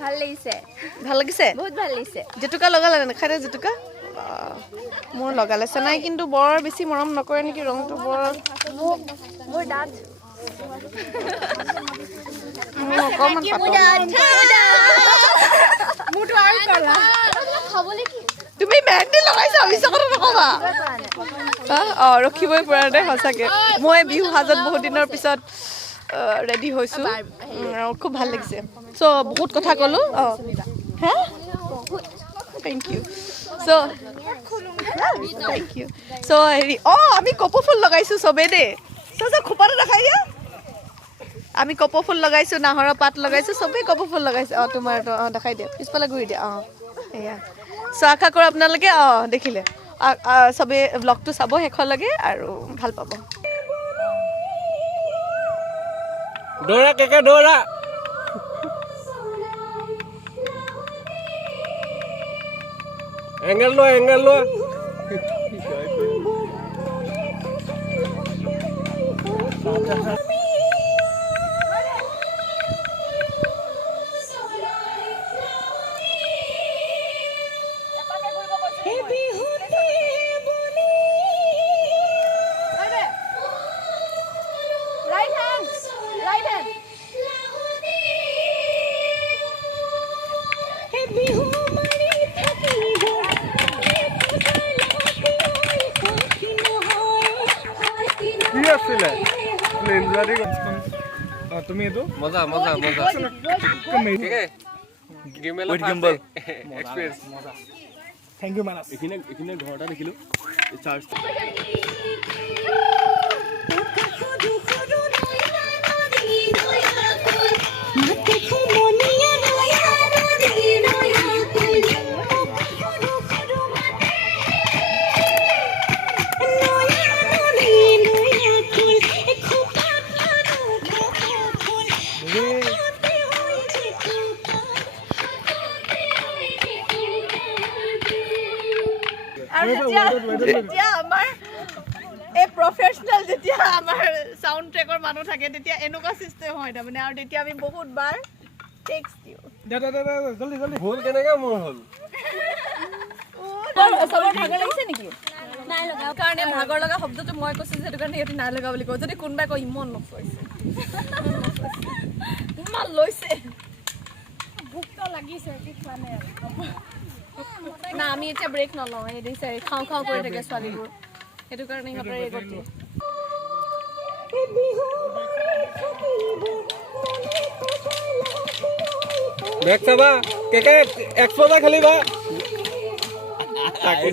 ভাল লাগিছে ভাল লাগিছে বহুত ভাল লাগিছে জেতুকা লগালে নাখায় জেতুকা মোৰ লগালে চেনাই কিন্তু বৰ বেছি মৰম নকৰে নেকি ৰংটো বৰ মোৰ দাঁত তুমি মেহেন্দি লগাইছা মিছা কথা নকবা ৰখিবই পৰা নাই সঁচাকে মই বিহু সাজত বহুত দিনৰ পিছত ৰেডি হৈছোঁ খুব ভাল লাগিছে চ' বহুত কথা ক'লোঁ হে thank you so' thank you so' হেৰি আমি কপৌ ফুল লগাইছোঁ চবেই দেই চ' খোপাটো দেখাই দিয়া আমি কপৌ ফুল লগাইছোঁ নাহৰৰ পাত লগাইছোঁ চবেই কপৌ ফুল লগাইছে তোমাৰতো দেখাই দিয়া পিছফালে ঘূৰি দিয়া এয়া চ' আশা কৰোঁ আপোনালোকে দেখিলে চবেই ব্লগটো চাব শেষলৈকে আৰু ভাল পাব দৌৰা কেকে দৌৰা এংগেল লোৱা তুমি এইটো মজা গিম্বল এক্সপেৰিয়েন্স মজা থ্যাংক ইউ মানস এখানে ঘৰটা দেখিলো চাৰ্জ যেতিয়া আমাৰ এই প্ৰফেচনেল যেতিয়া আমাৰ সাউণ্ড ট্ৰেকৰ মানুহ থাকে তেতিয়া এনেকুৱা চিষ্টেম হয় তাৰমানে আৰু তেতিয়া আমি বহুত বাৰ টেক্স দিওঁ জলদি ভুল কেনেকৈ মোৰ হ'ল চবৰ ভাগৰ লাগিছে নেকি নাই লগা কাৰণে ভাগৰ লগা শব্দটো মই কৈছোঁ যে সেইটো কাৰণে সিহঁতে নাই লগা বুলি কওঁ যদি কোনোবাই কয় ইমান নকৈছে ইমান লৈছে ভোকটো লাগিছে কি খোৱা নাই না আমি এতিয়া ব্ৰেক নলওঁ হেৰি খাওঁ কৰি থাকে ছোৱালীবোৰ সেইটো কাৰণে সিহঁতৰ এই গতি বেক চাবা কেকে এক্সপোজা খেলিবা তাকে